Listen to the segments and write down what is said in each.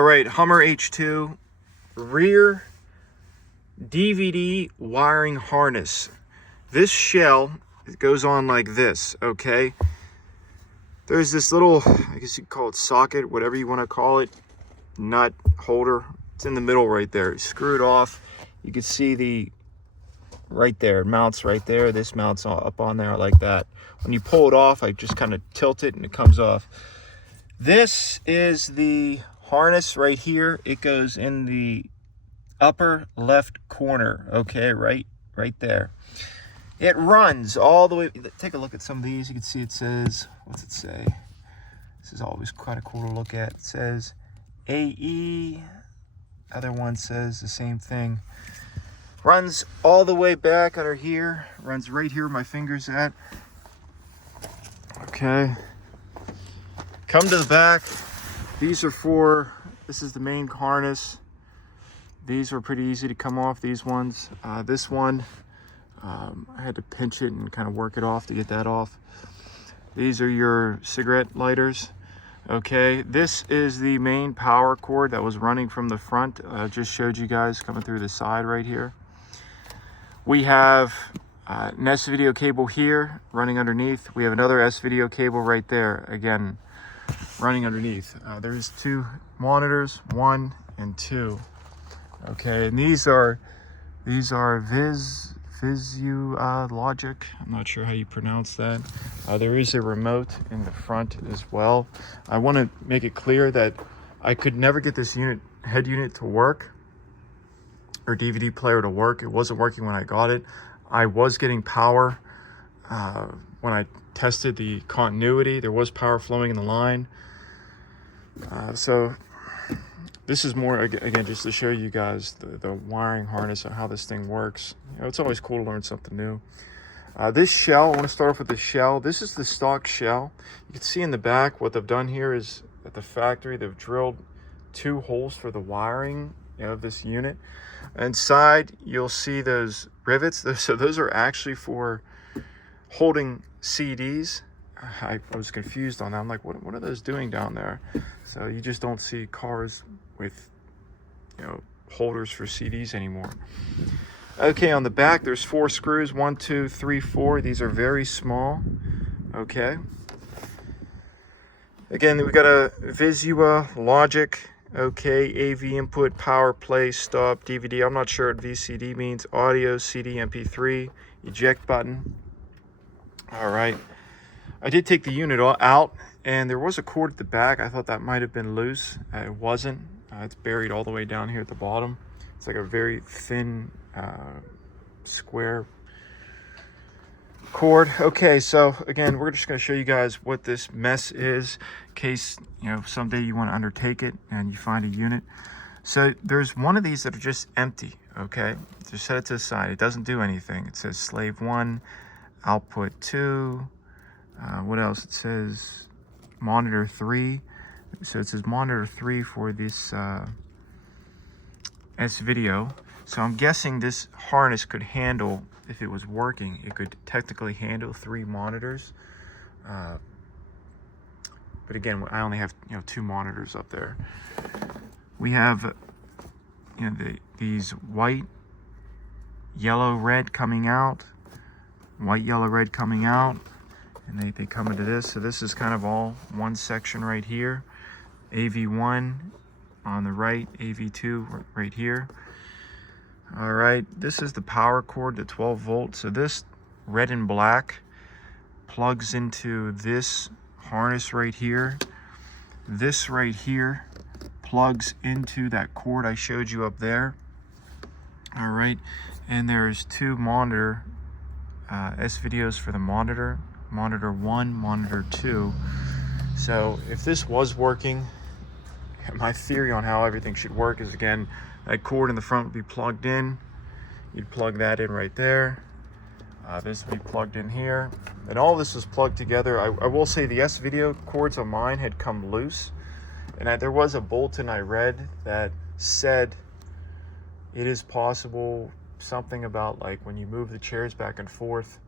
All right, Hummer H2 rear DVD wiring harness. This shell, it goes on like this, okay? There's this little, I guess you call it socket, whatever you want to call it, nut holder. It's in the middle right there. You screw it off. You can see the, right there, it mounts right there. This mounts up on there like that. When you pull it off, I just kind of tilt it and it comes off. This is the harness right here. It goes in the upper left corner, okay, right there. It runs all the way. Take a look at some of these. You can see it says, what's it say? This is always kind of cool to look at. It says AE. Other one says the same thing. Runs all the way back under here. Runs right here where my finger's at. Okay. Come to the back. These are for, this is the main harness. These were pretty easy to come off, these ones. This one, I had to pinch it and kind of work it off to get that off. These are your cigarette lighters. Okay, this is the main power cord that was running from the front. Just showed you guys coming through the side right here. We have an S-video cable here running underneath. We have another S-video cable right there, again, running underneath. There's two monitors, 1 and 2. Okay, and these are Logic. I'm not sure how you pronounce that. There is a remote in the front as well. I want to make it clear that I could never get this head unit to work, or DVD player to work. It wasn't working when I got it. I was getting power when I tested the continuity. There was power flowing in the line. So this is more, again, just to show you guys the wiring harness and how this thing works. You know, it's always cool to learn something new. This shell, I want to start off with the shell. This is the stock shell. You can see in the back what they've done here is at the factory, they've drilled 2 holes for the wiring of this unit. Inside, you'll see those rivets. So those are actually for holding CDs. I was confused on that. I'm like, what are those doing down there? So you just don't see cars with, you know, holders for CDs anymore. Okay, on the back, there's 4 screws, 1, 2, 3, 4. These are very small. Okay. Again, we got a Visua Logic. Okay, AV input, power, play, stop, DVD. I'm not sure what VCD means. Audio, CD, MP3, eject button. All right. I did take the unit out, and there was a cord at the back. I thought that might have been loose. It wasn't. It's buried all the way down here at the bottom. It's like a very thin square cord. Okay, so again, we're just going to show you guys what this mess is in case, you know, someday you want to undertake it and you find a unit. So there's one of these that are just empty. Okay, just set it to the side. It doesn't do anything. It says slave 1, output 2. What else? It says monitor 3. So it says monitor 3 for this S-video. So I'm guessing this harness could handle, if it was working, it could technically handle 3 monitors. But again, I only have, you know, 2 monitors up there. We have, you know, these white, yellow, red coming out, white, yellow, red coming out. And they come into this. So this is kind of all one section right here. AV1 on the right, AV2 right here. All right, this is the power cord, the 12 volt. So this red and black plugs into this harness right here. This right here plugs into that cord I showed you up there. All right, and there's 2 monitor S-videos for the monitor. Monitor 1, monitor 2. So if this was working, my theory on how everything should work is, again, that cord in the front would be plugged in. You'd plug that in right there. This would be plugged in here. And all this is plugged together. I will say the S-video cords on mine had come loose. And there was a bulletin I read that said it is possible, something about like when you move the chairs back and forth,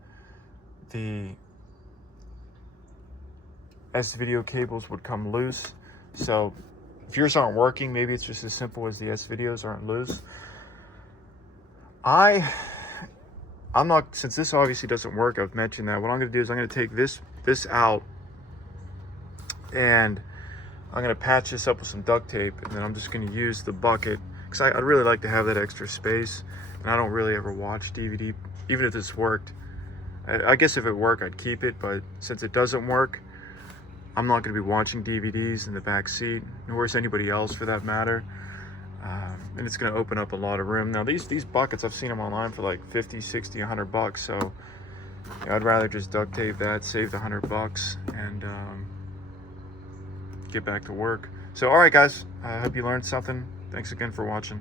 the S-video cables would come loose. So if yours aren't working, maybe it's just as simple as the S videos aren't loose. I'm not, since this obviously doesn't work, I've mentioned that, what I'm gonna do is I'm gonna take this out, and I'm gonna patch this up with some duct tape, and then I'm just gonna use the bucket, because I'd really like to have that extra space, and I don't really ever watch DVD, even if this worked. I guess if it worked, I'd keep it, but since it doesn't work, I'm not gonna be watching DVDs in the back seat, nor is anybody else for that matter. And it's gonna open up a lot of room. Now these buckets, I've seen them online for like 50, 60, 100 bucks. So I'd rather just duct tape that, save the 100 bucks, and get back to work. So, all right guys, I hope you learned something. Thanks again for watching.